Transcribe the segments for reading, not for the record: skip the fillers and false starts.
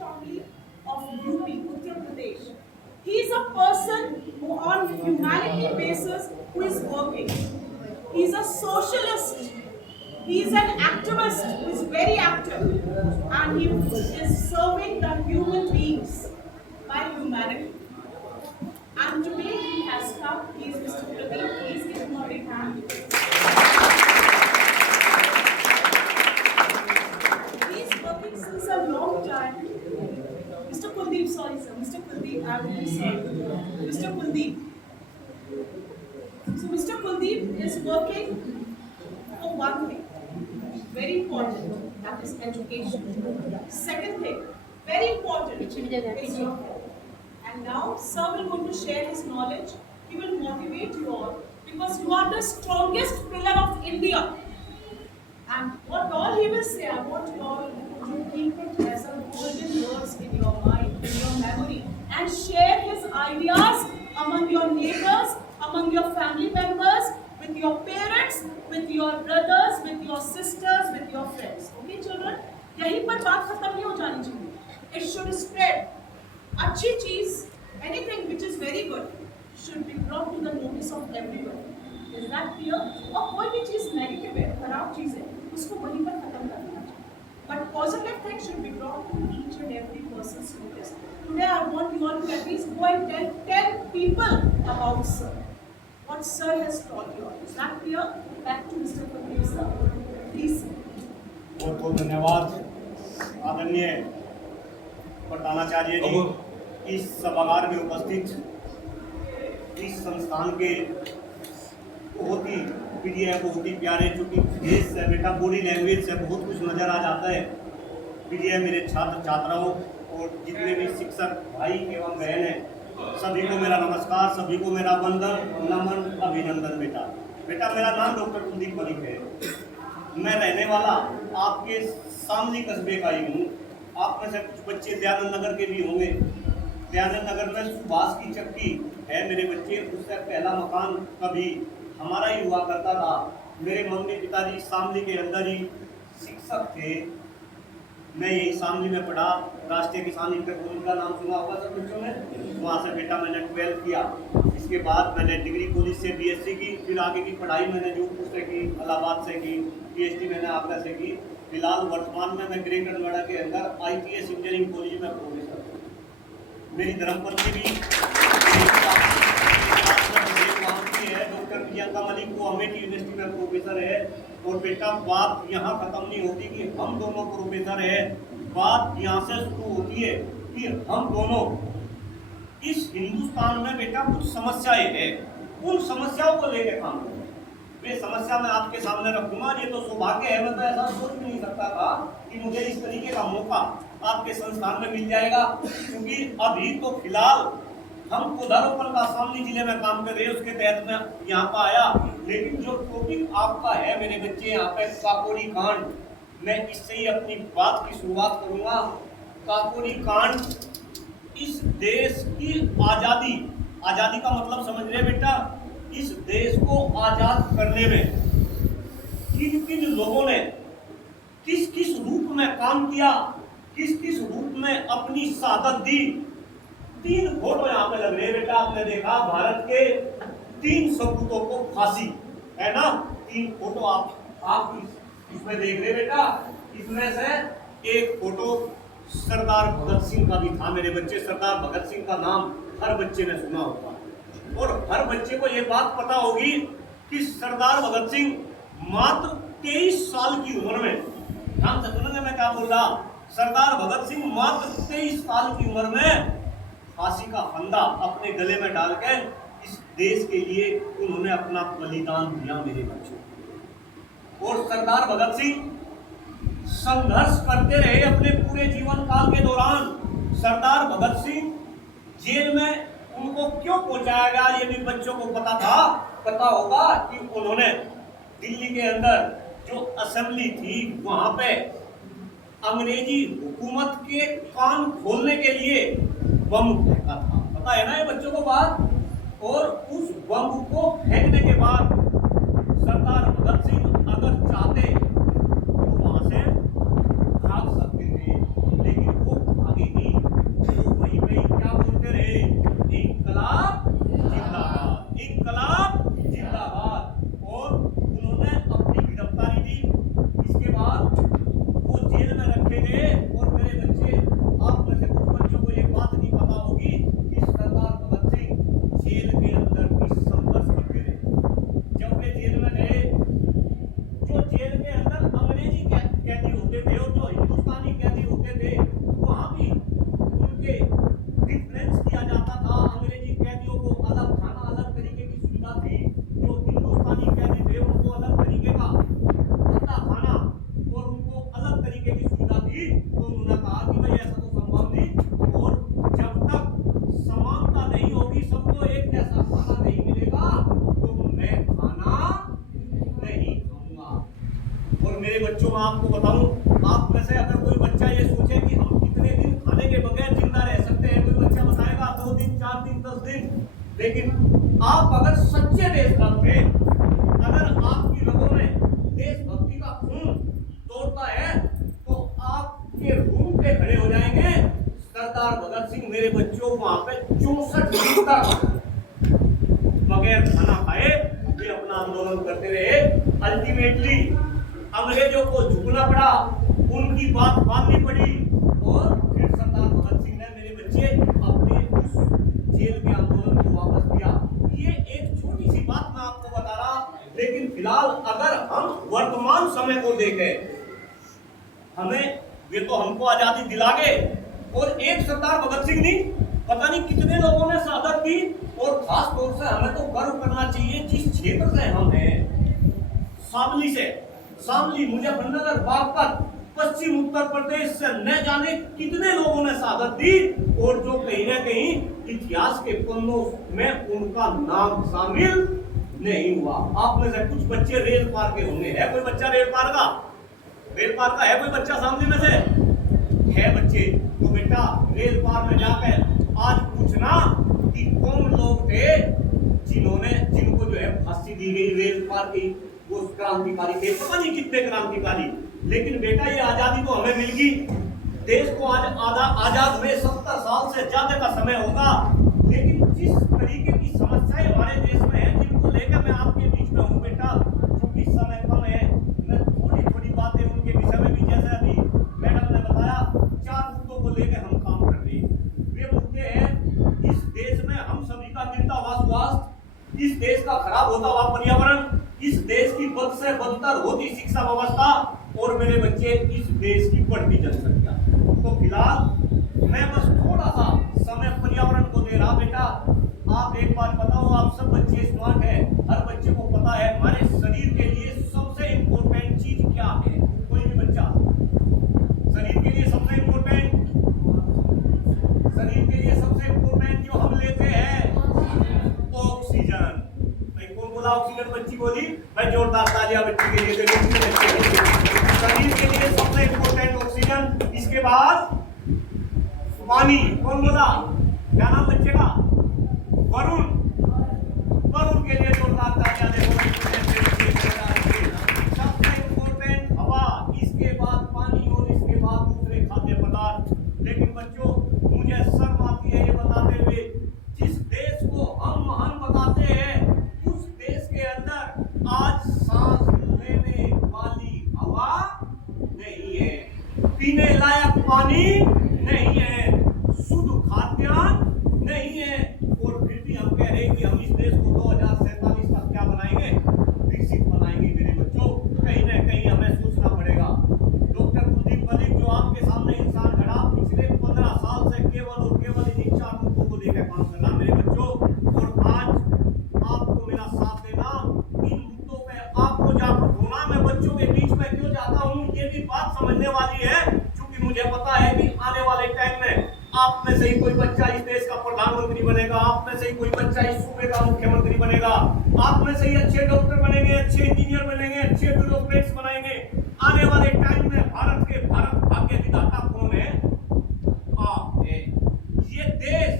strongly of UP, Uttar Pradesh. He is a person who on humanity basis who is working. He is a socialist. He is an activist who is very active, and he is serving the human beings by humanity. And today he has come. He is Mr. Pradeep. Please give him a big hand. He is working since a long time. Mr. Kuldeep, sorry sir. Mr. Kuldeep, I am really sorry. Mr. Kuldeep. So Mr. Kuldeep is working for one thing, very important, that is education. Second thing, very important, is your health. And now, sir will going to share his knowledge. He will motivate you all because you are the strongest pillar of India. And what all he will say, I want you all to keep it as a golden words in your mind, in your memory, and share his ideas among your neighbors, among your family members, with your parents, with your brothers, with your sisters, with your friends. Okay, children? यहीं पर बात खत्म नहीं हो जानी चाहिए. It should spread. अच्छी चीज, anything which is very good, should be brought to the notice of everyone. Is that clear? और कोई भी चीज नेगेटिव है, खराब चीज है, उसको वहीं पर खत्म कर देना चाहिए. But positive things should be brought to each and every person's notice. Today I want you all to at least go and tell 10 people about sir. What sir has taught you all. Is that clear? Back to Mr. Kuldeep sir. Please. बहुत बहुत धन्यवाद आदरणीय प्रधानाचार्य जी, इस सभागार में उपस्थित इस संस्थान के बहुत ही प्रिय, बहुत ही प्यारे, चूँकि देश से बेटा बॉडी लैंग्वेज से बहुत कुछ नज़र आ जाता है. प्रिय मेरे छात्र छात्राओं और जितने भी शिक्षक भाई एवं बहन हैं, सभी को मेरा नमस्कार, सभी को मेरा वंदन, नमन, अभिनंदन. बेटा मेरा नाम डॉक्टर कुलदीप मलिक है. मैं रहने वाला आपके सामने कस्बे का ही हूँ. आप में से कुछ बच्चे दयानंद नगर के भी होंगे. दयानंद नगर में सुभाष की चक्की है मेरे बच्चे. उसका पहला मकान कभी हमारा ही हुआ करता था. मेरे मम्मी पिताजी शामली के अंदर ही शिक्षक थे. मैं यही शामली में पढ़ा. राष्ट्रीय किसान इंटर कॉलेज का नाम सुना होगा सब बच्चों ने. वहाँ से बेटा मैंने 12th किया. इसके बाद मैंने डिग्री कॉलेज से BSc की. फिर आगे की पढ़ाई मैंने जोधपुर से की, इलाहाबाद से की. PhD मैंने आगरा से की. फिलहाल वर्तमान में मैं ग्रेटर नोएडा के अंदर IPS इंजीनियरिंग कॉलेज में प्रोफेसर हूँ. मेरी धर्मपत्नी भी है, डॉक्टर प्रियंका मलिक, वो अमेठी यूनिवर्सिटी में प्रोफेसर है. और बेटा बात यहाँ खत्म नहीं होती कि हम दोनों प्रोफेसर है. बात यहाँ से शुरू होती है कि हम दोनों इस हिंदुस्तान में बेटा कुछ समस्याएं हैं, उन समस्याओं को लेकर काम करें. वे समस्या मैं आपके सामने रखूंगा. ये तो सौभाग्य है, मैं तो ऐसा सोच भी नहीं सकता था कि मुझे इस तरीके का मौका आपके संस्थान में मिल जाएगा. क्योंकि अभी तो फिलहाल हम पौधारोपण का शामली जिले में काम कर रहे हैं, उसके तहत मैं यहाँ पर आया. लेकिन जो टॉपिक आपका है मेरे बच्चे, यहाँ पे काकोरी कांड, मैं इससे ही अपनी बात की शुरुआत करूँगा. काकोरी कांड इस देश की आज़ादी का मतलब समझ रहे बेटा. इस देश को आजाद करने में किन किन लोगों ने किस किस रूप में काम किया, किस किस रूप में अपनी शहादत दी. 3 फोटो यहाँ पे लग रहे हैं बेटा. आपने देखा भारत के 3 सपूतों को फांसी है ना. 3 फोटो आप इसमें देख रहे बेटा. इसमें से एक फोटो सरदार भगत सिंह का भी था मेरे बच्चे. सरदार भगत सिंह का नाम हर बच्चे ने सुना होगा और हर बच्चे को ये बात पता होगी कि सरदार भगत सिंह मात्र 23 साल की उम्र में, ध्यान से सुनेंगे मैं क्या बोल रहा, सरदार भगत सिंह मात्र 23 साल की उम्र में फांसी का फंदा अपने गले में डाल के इस देश के लिए उन्होंने अपना बलिदान दिया मेरे बच्चों. और सरदार भगत सिंह संघर्ष करते रहे अपने पूरे जीवन काल के दौरान. सरदार भगत सिंह जेल में उनको क्यों पहुंचाया गया ये भी बच्चों को पता होगा कि उन्होंने दिल्ली के अंदर जो असेंबली थी वहां पे अंग्रेजी हुकूमत के कान खोलने के लिए बम फेंका था. पता है ना ये बच्चों को बात. और उस बम को फेंकने के बाद सरदार भगत सिंह अगर चाहते तो वहां से भाग सकते थे, लेकिन वो भागे लेकिन आप अगर सच्चे देशभक्त हैं, अगर आपकी रगों में देशभक्ति का खून दौड़ता है, तो आपके रूम पे खड़े हो जाएंगे सरदार भगत सिंह। मेरे बच्चों वहां पे 64 दिन तक बगैर खाना खाए वे अपना आंदोलन करते रहे। अल्टीमेटली अंग्रेजों को झुकना पड़ा, उनकी बात माननी पड़ी, और फिर सरदार भगत सिंह ने मेरे बच्चे अपने उस जेल के आंदोलन को वापस किया। ये एक छोटी सी बात मैं आपको बता रहा, लेकिन फिलहाल अगर हम वर्तमान समय को देखें, हमें वे तो हमको आजादी दिला गए, और एक सरदार भगत सिंह नहीं, पता नहीं कितने लोगों ने शहादत दी। और खास तौर से हमें तो गर्व करना चाहिए जिस क्षेत्र से हम हैं, शामली से, शामली, मुजफ्फरनगर, बागपत, पश्चिम उत्तर प्रदेश से न जाने कितने लोगों ने शहादत दी, और जो कहीं ना कहीं इतिहास के पन्नों में उनका नाम शामिल नहीं हुआ। आप में से कुछ बच्चे रेल पार के होंगे, है कोई बच्चा रेल पार का? रेल पार का है कोई बच्चा सामने में से? है बच्चे? तो बेटा रेल पार में जाकर आज पूछना कि कौन लोग थे जिनको जो है फांसी दी गई रेल पार की, वो क्रांतिकारी थे, पता नहीं कितने क्रांतिकारी। लेकिन बेटा ये आजादी तो हमें मिल गई, देश को आज आजाद हुए 70 साल से ज्यादा का समय होगा, लेकिन जिस तरीके की समस्याएं हमारे देश में है, जिनको लेकर मैं आपके बीच में हूँ बेटा, क्योंकि समय कम है, मैं थोड़ी थोड़ी बातें उनके विषय में भी, जैसे अभी मैडम ने बताया, 4 मुद्दों को लेकर हम काम कर रहे हैं। वे मुद्दे हैं, इस देश में हम सभी का गिरता हुआ स्वास्थ्य, इस देश का खराब होता हुआ पर्यावरण, इस देश की बद से बदतर होती शिक्षा व्यवस्था, और मेरे बच्चे इस देश की बढ़ती जनसंख्या। तो फिलहाल मैं बस थोड़ा सा समय पर्यावरण को दे रहा बेटा। आप एक बात बताओ, आप सब बच्चे स्मार्ट हैं, हर बच्चे को पता है हमारे शरीर के लिए सबसे इम्पोर्टेंट चीज क्या है? कोई भी बच्चा, शरीर के लिए सबसे इम्पोर्टेंट, शरीर के लिए सबसे इम्पोर्टेंट जो हम लेते हैं, ऑक्सीजन। भाई कौन बोला ऑक्सीजन? बच्ची बोली। भाई जोरदार तालियां बच्ची के लिए। शरीर के लिए सबसे इम्पोर्टेंट ऑक्सीजन, इसके बाद पानी। कौन बोला? क्या नाम बच्चे का? वरुण। वरुण के लिए जोरदार तालियां देखो। सबसे इम्पोर्टेंट हवा, इसके बाद पानी, और इसके बाद दूसरे खाद्य पदार्थ। लेकिन बच्चों मुझे शर्म आती है ये बताते हुए, जिस देश को हम महान बताते हैं, उस देश के अंदर आज सांस लेने वाली हवा नहीं है, पीने लायक पानी नहीं है, शुद्ध खाद्यान्न नहीं है, और फिर भी हम कह रहे हैं कि हम इस देश को 2047 तक क्या बनाएंगे? विकसित बनाएंगे। मेरे बच्चों कहीं ना कहीं हमें सोचना पड़ेगा। डॉक्टर कुलदीप मलिक जो आपके सामने इंसान खड़ा, पिछले 15 साल से केवल और केवल इन 4 मुद्दों को लेकर काम कर रहा मेरे बच्चों, और आज आपको मेरा साथ देना, इन मुद्दों पे आपको जागरूक होना। मैं बच्चों के बीच में क्यों जाता हूँ, ये भी बात समझने वाली है, क्योंकि मुझे पता है कि आने वाले टाइम में आप में से ही कोई बच्चा इस देश का प्रधानमंत्री बनेगा, आप में से ही कोई बच्चा इस सूबे का मुख्यमंत्री बनेगा, आप में से ही अच्छे डॉक्टर बनेंगे, अच्छे इंजीनियर बनेंगे, अच्छे ब्यूरोक्रेट्स बनाएंगे। आने वाले टाइम में भारत भाग्य विधाता कौन है? आप है। ये देश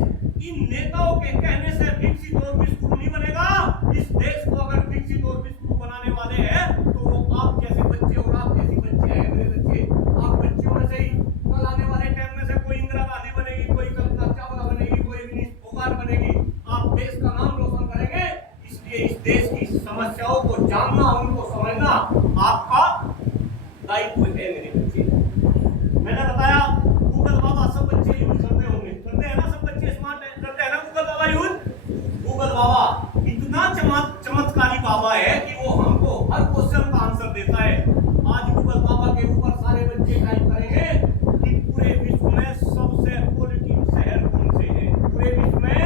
इन नेताओं के कहने से विकसित और विश्वगुरु नहीं बनेगा। इस देश को अगर विकसित और विश्वगुरु बनाने वाले हैं, तो वो आप जैसे बच्चे और आप जैसी बच्चे हैं मेरे बच्चे। आप बच्चों में से ही कल आने वाले टाइम में से कोई इंदिरा गांधी बनेगी, कोई कल्पना चावला बनेगी, कोई विनीश फोगाट बनेगी। आप देश का नाम रोशन करेंगे। इसलिए इस देश की समस्याओं को जानना, उनको समझना आपका दायित्व है मेरे बच्चे। मैंने बताया गूगल बाबा सब बच्चे यूज करते होंगे, करते हैं ना? सब बच्चे स्मार्ट है, करते हैं ना गूगल बाबा यूज? गूगल बाबा इतना चमत्कारी बाबा है कि वो हमको हर क्वेश्चन का आंसर देता है। आज गूगल बाबा के ऊपर सारे बच्चे टाइप करेंगे कि पूरे विश्व में सबसे पॉलिटिक शहर कौन से है, पूरे विश्व में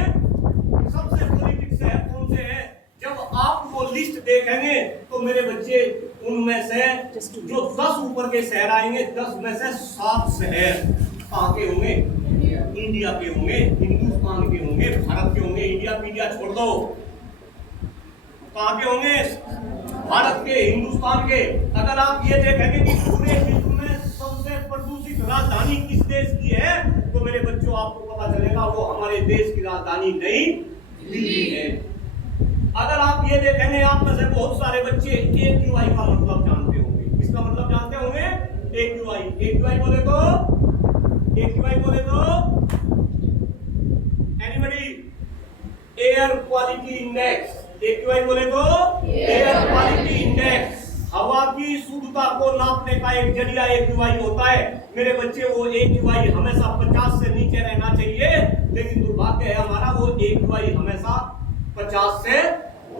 सबसे पॉलिटिक शहर कौन से है। जब आप वो लिस्ट देखेंगे तो मेरे बच्चे उनमें से जो 10 ऊपर के शहर आएंगे, 10 में से 7 शहर कहाँ के होंगे? इंडिया के होंगे, हिंदुस्तान के होंगे, भारत के होंगे। इंडिया छोड़ दो, कहाँ के होंगे? भारत के, हिंदुस्तान के। अगर आप ये देखेंगे कि पूरे विश्व में सबसे प्रदूषित राजधानी किस देश की है, तो मेरे बच्चों आपको पता चलेगा वो हमारे देश की राजधानी नहीं, ली है। अगर आप ये देखेंगे, आप में से बहुत सारे बच्चे AQI का मतलब जानते होंगे। इसका मतलब जानते होंगे AQI। AQI बोले तो anybody? Air quality index. AQI बोले तो एयर क्वालिटी इंडेक्स। हवा की शुद्धता को नापने का एक जरिया AQI होता है। मेरे बच्चे, वो AQI हमेशा 50 से नीचे रहना चाहिए, लेकिन दुर्भाग्य है हमारा, वो AQI हमेशा 50 से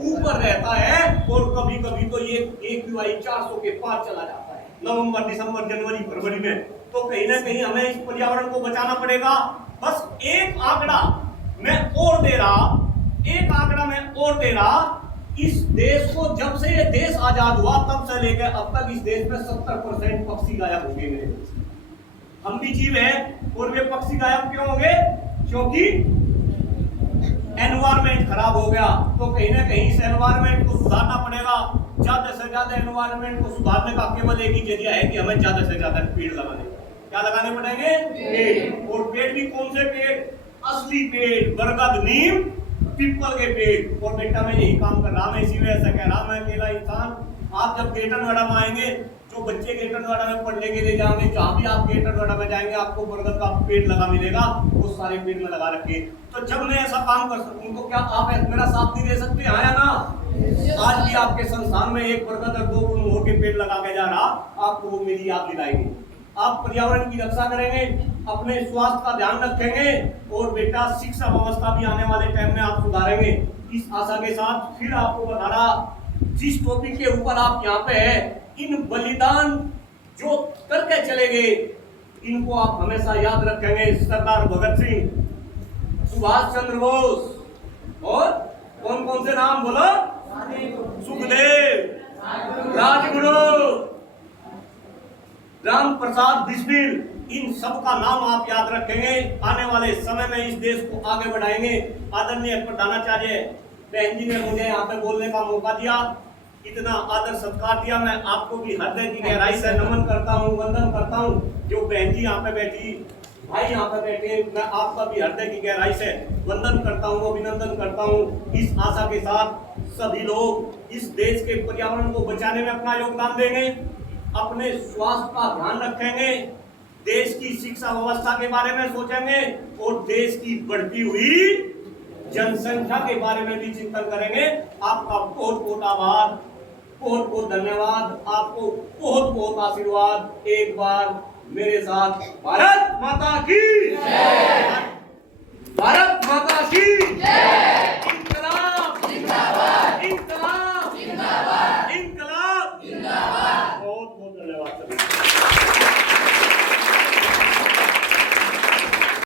ऊपर रहता है। और कभी कभी तो ये AQI 400 के पार चला जाता है, नवंबर, दिसंबर, जनवरी, फरवरी में। तो कहीं ना कहीं हमें इस पर्यावरण को बचाना पड़ेगा। बस एक आंकड़ा मैं और दे रहा, इस देश को, जब से ये देश आजाद हुआ तब से लेकर अब तक इस देश में 70% पक्षी गायब हो गए मेरे देश में। हम भी जीव हैं, और वे पक्षी गायब क्यों हो गए? क्योंकि एनवायरमेंट खराब हो गया। तो कहीं ना कहीं इस एनवायरमेंट को सुधारना पड़ेगा। ज्यादा से ज्यादा एनवायरमेंट को सुधारने का केवल एक ही जरिया है कि हमें ज्यादा से ज्यादा पेड़ लगाने। क्या लगाने पड़ेंगे? पेड़। और पेड़ भी कौन से पेड़? असली पेड़, बरगद, नीम, पीपल के पेड़। और बेटा मैं यही काम कर रहा, मैं इसी वजह से कह रहा, मैं अकेला इंसान। आप जब ग्रेटर नोएडा में आएंगे, जो बच्चे ग्रेटर नोएडा में पढ़ने के लिए जाएंगे, जहाँ भी आप ग्रेटर नोएडा में जाएंगे, आपको बरगद का पेड़ लगा मिलेगा, वो सारे पेड़ में लगा रखे। तो जब मैं ऐसा काम कर सकूं, तो क्या आप मेरा साथ नहीं दे सकते? हाँ या ना? आज भी आपके संस्थान में एक बरगद और 2 मोर के पेड़ लगा के जा रहा, आपको वो मेरी याद दिलाएंगे। आप पर्यावरण की रक्षा करेंगे, अपने स्वास्थ्य का ध्यान रखेंगे, और बेटा शिक्षा व्यवस्था भी आने वाले टाइम में आप सुधारेंगे। इस आशा के साथ फिर आपको बता रहा, जिस टॉपिक के ऊपर आप यहाँ पे है, इन बलिदान जो करके चले गए, इनको आप हमेशा याद रखेंगे। सरदार भगत सिंह, सुभाष चंद्र बोस, और कौन कौन से नाम बोलो? सुखदेव, राजगुरु, राम प्रसाद बिस्मिल, इन सब का नाम आप याद रखेंगे। आने वाले समय में इस देश को आगे बढ़ाएंगे। आदरणीय प्रधानाचार्य बहन जी ने मुझे यहाँ पे बोलने का मौका दिया, इतना आदर सत्कार दिया, मैं आपको भी हृदय की गहराई से नमन करता हूँ, वंदन करता हूँ। जो बहन जी यहाँ पे बैठी, भाई यहाँ पे बैठे, मैं आपका भी हृदय की गहराई से वंदन करता हूँ, अभिनंदन करता हूँ। इस आशा के साथ सभी लोग इस देश के पर्यावरण को बचाने में अपना योगदान देंगे, अपने स्वास्थ्य का ध्यान रखेंगे, देश की शिक्षा व्यवस्था के बारे में सोचेंगे, और देश की बढ़ती हुई जनसंख्या के बारे में भी चिंतन करेंगे। आपका बहुत बहुत आभार, बहुत बहुत धन्यवाद, आपको बहुत बहुत आशीर्वाद। एक बार मेरे साथ भारत माता की जय।